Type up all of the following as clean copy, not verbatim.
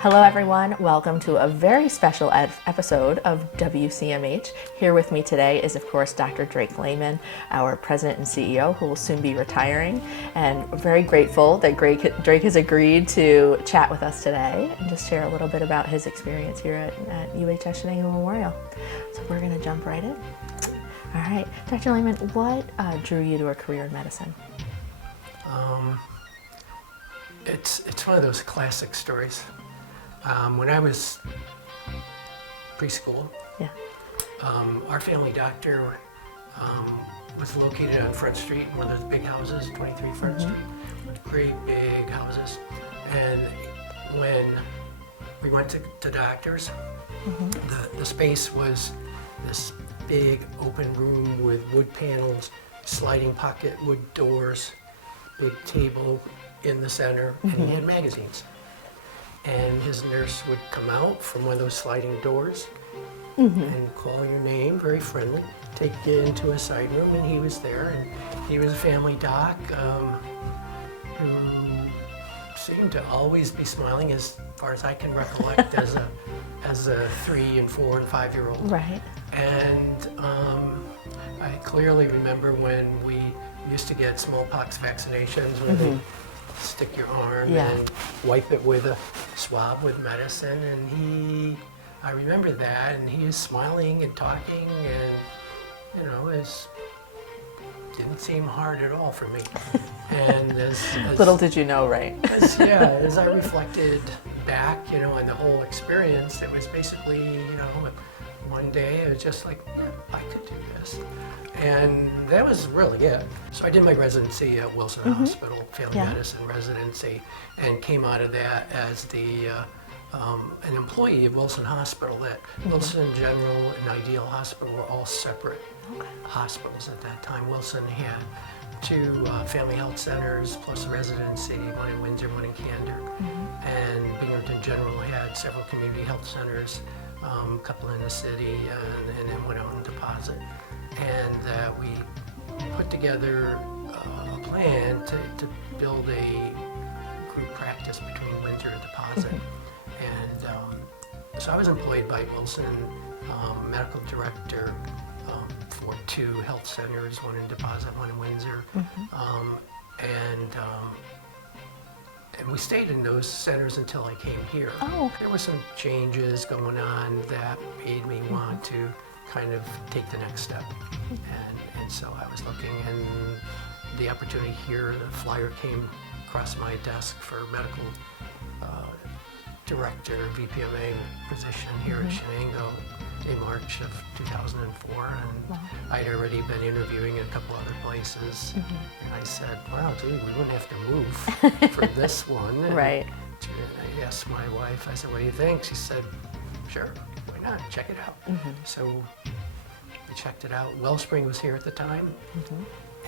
Hello everyone, welcome to a very special episode of WCMH. Here with me today is of course Dr. Drake Lamen, our President and CEO, who will soon be retiring, and we're very grateful that Drake has agreed to chat with us today and just share a little bit about his experience here at UHS Shenango Memorial. So we're going to jump right in. All right, Dr. Lamen, what drew you to a career in medicine? It's one of those classic stories. When I was preschool, our family doctor was located on Front Street, one of those big houses, 23 Front Street, great big houses. And when we went to doctors, the space was this big open room with wood panels, sliding pocket wood doors, big table in the center, and he had magazines. And his nurse would come out from one of those sliding doors and call your name, very friendly, take you into a side room, and he was there. And he was a family doc who seemed to always be smiling, as far as I can recollect, as a 3 and 4 and 5-year-old. Right. And I clearly remember when we used to get smallpox vaccinations, where they stick your arm and wipe it with a swab with medicine, and I remember that, and he was smiling and talking, and didn't seem hard at all for me. And as Little did you know, right? as I reflected back, on the whole experience, it was basically, one day it was just like, I could do this. And that was really it. So I did my residency at Wilson Hospital, family medicine residency, and came out of that as an employee of Wilson Hospital. That Wilson General and Ideal Hospital were all separate hospitals at that time. Wilson had 2 family health centers plus a residency, one in Windsor, one in Candor. And Binghamton General had several community health centers, a couple in the city, and then went out in Deposit. And we put together a plan to build a group practice between Windsor and Deposit. And so I was employed by Wilson, medical director for 2 health centers, one in Deposit, one in Windsor. And we stayed in those centers until I came here. There were some changes going on that made me want to kind of take the next step. And so I was looking, and the opportunity here, the flyer came across my desk for medical director, VPMA position here at Shenango in March of 2004. And I'd already been interviewing in a couple other places. And I said, wow, gee, we wouldn't have to move for this one. And I asked my wife, I said, what do you think? She said, sure, why not? Check it out. So we checked it out. Wellspring was here at the time.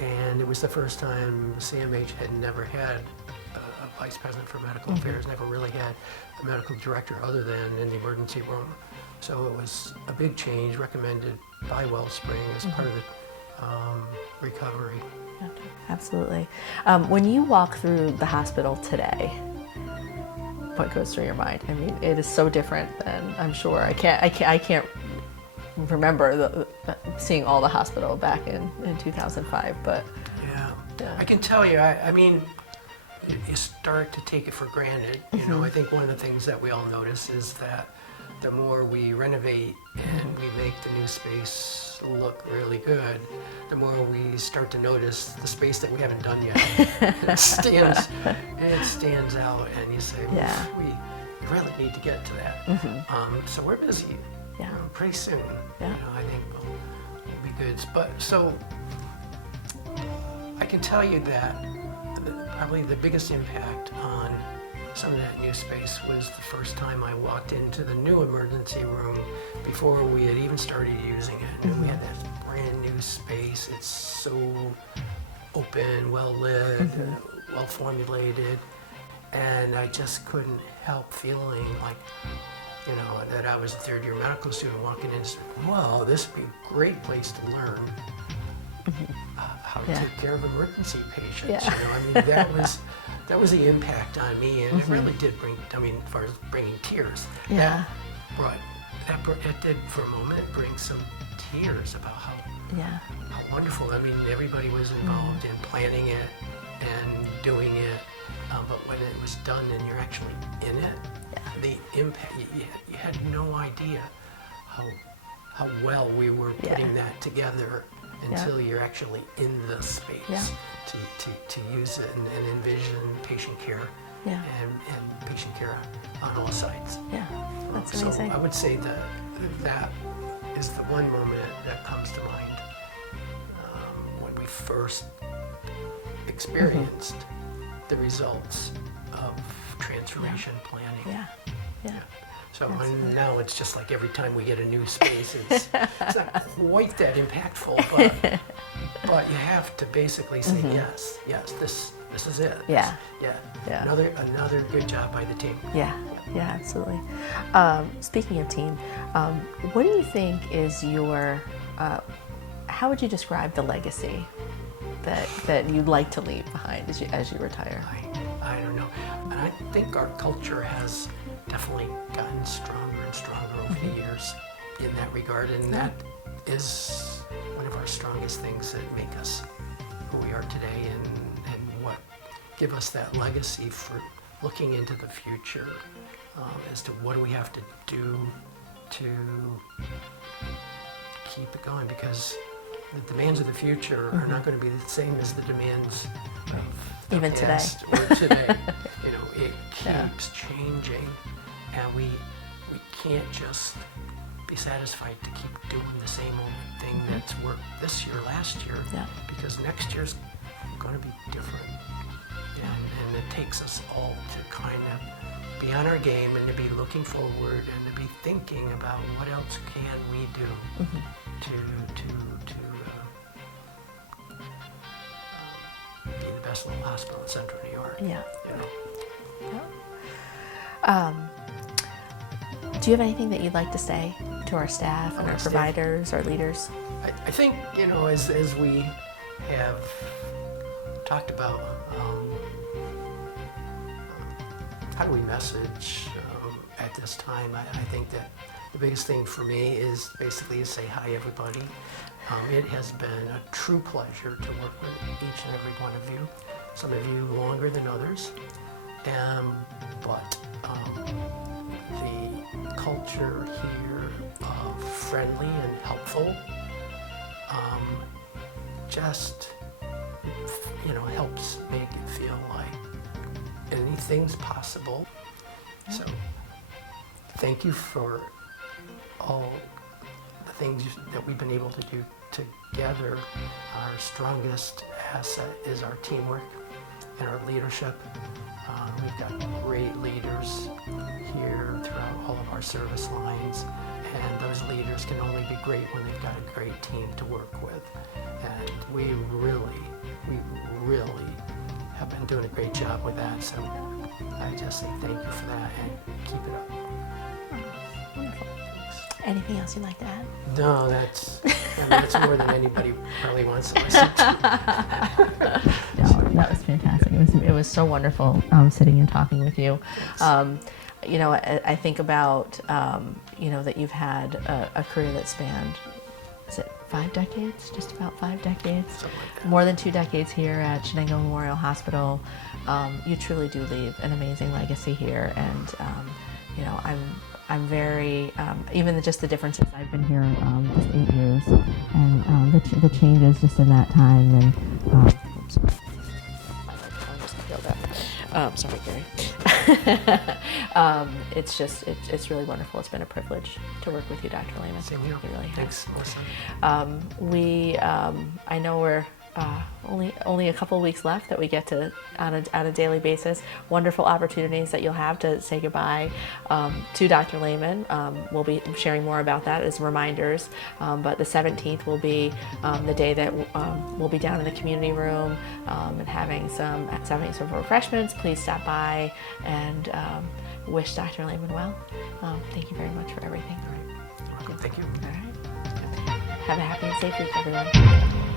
And it was the first time CMH had never had a vice president for medical affairs, never really had a medical director other than in the emergency room. So it was a big change, recommended by Wellspring as part of the recovery. Absolutely. When you walk through the hospital today, what goes through your mind? I mean, it is so different than, I'm sure. I can't remember seeing all the hospital back in 2005, but I can tell you. I mean, you start to take it for granted. I think one of the things that we all notice is that the more we renovate and we make the new space look really good, the more we start to notice the space that we haven't done yet. It stands out, and you say, we really need to get to that. So we're busy. Pretty soon. I think we'll be good. But so I can tell you that probably the biggest impact on some of that new space was the first time I walked into the new emergency room before we had even started using it. And we had this brand new space. It's so open, well lit, well formulated, and I just couldn't help feeling like, that I was a 3rd-year medical student walking in and said, wow, this would be a great place to learn how to take care of emergency patients. I mean, that was the impact on me, and it really did bring, I mean, as far as bringing tears. Yeah. It did for a moment bring some tears about how wonderful. I mean, everybody was involved in planning it and doing it, but when it was done and you're actually in it, the impact, you had no idea how well we were putting that together until you're actually in the space to use it and envision patient care and patient care on all sides. Yeah, that's so amazing. I would say that is the one moment that comes to mind when we first experienced the results of transformation planning. Yeah. So and now it's just like every time we get a new space, it's not quite that impactful, but you have to basically say yes, this is it. Yeah. Another good job by the team. Yeah, absolutely. Speaking of team, what do you think is your, how would you describe the legacy that you'd like to leave behind as you retire? I don't know. And I think our culture has definitely gotten stronger and stronger over the years in that regard, and that is one of our strongest things that make us who we are today, and what give us that legacy for looking into the future as to what do we have to do to keep it going, because the demands of the future are not going to be the same as the demands of the Even past today. or today. It keeps changing, and we can't just be satisfied to keep doing the same old thing that's worked this year, last year, because next year's going to be different. And it takes us all to kind of be on our game and to be looking forward and to be thinking about what else can we do to be the best little hospital in Central New York. Yeah. You know? Do you have anything that you'd like to say to our staff and our providers or leaders? I think, as we have talked about, how do we message at this time? I think that the biggest thing for me is basically to say hi, everybody. It has been a true pleasure to work with each and every one of you. Some of you longer than others, but the culture here of friendly and helpful just helps make it feel like anything's possible. So thank you for all the things that we've been able to do together. Our strongest asset is our teamwork and our leadership. We've got great leaders here throughout all of our service lines, and those leaders can only be great when they've got a great team to work with. And we really have been doing a great job with that. So I just say thank you for that and keep it up. Wonderful. Anything else you'd like to add? No, that's more than anybody probably wants to listen to. No, that was fantastic. It was so wonderful sitting and talking with you. I think about that you've had a career that spanned, is it 5 decades? Just about 5 decades. Something like that. More than 2 decades here at Chenango Memorial Hospital. You truly do leave an amazing legacy here, and I'm very, even just the differences. I've been here just 8 years, and the changes just in that time, and oops, my microphone just peeled up. Sorry, Gary. It's really wonderful. It's been a privilege to work with you, Dr. Lamen. Same here. It really has. Thanks, Melissa. I know we're only a couple weeks left that we get to on a daily basis. Wonderful opportunities that you'll have to say goodbye to Dr. Lamen. We'll be sharing more about that as reminders. But the 17th will be the day that we'll be down in the community room and having some refreshments. Please stop by and wish Dr. Lamen well. Thank you very much for everything. You're welcome. Thank you. All right. Have a happy and safe week, everyone.